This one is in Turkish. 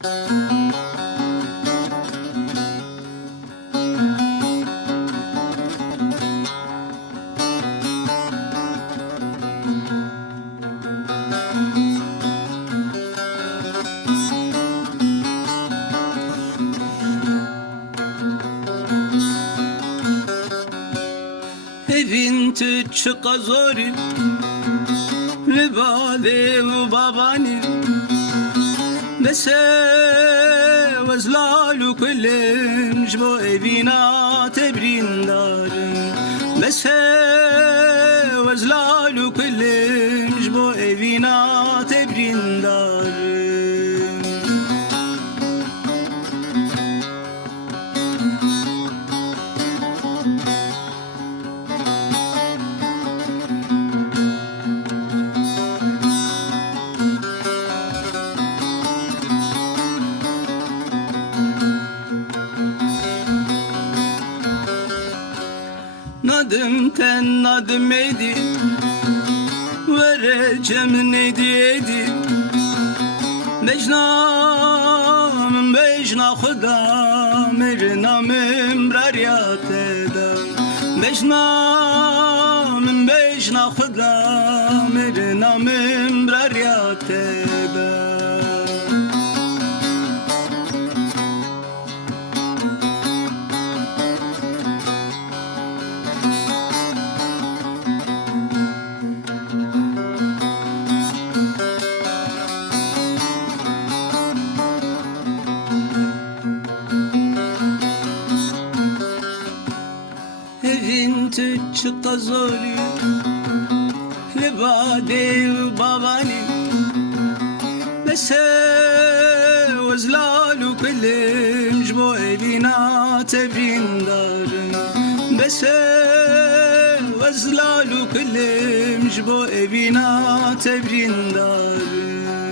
Evin tüçü kazori Libade u babani Bese vazlalu kullim Jbo evina tebrin darım Bese vazlalu kullim Jbo evina tebrin darım Nadım ten nadım edi Vereceğim nedi Mecnam mecna khuda Mernamim raryat edam Mecnam mecna khuda Mernamim raryat edam Evin tüçü kazori Libade u babani Bese vazlalu kullim Jbo evina tebrin darım Bese vazlalu kullim Jbo evina tebrin darım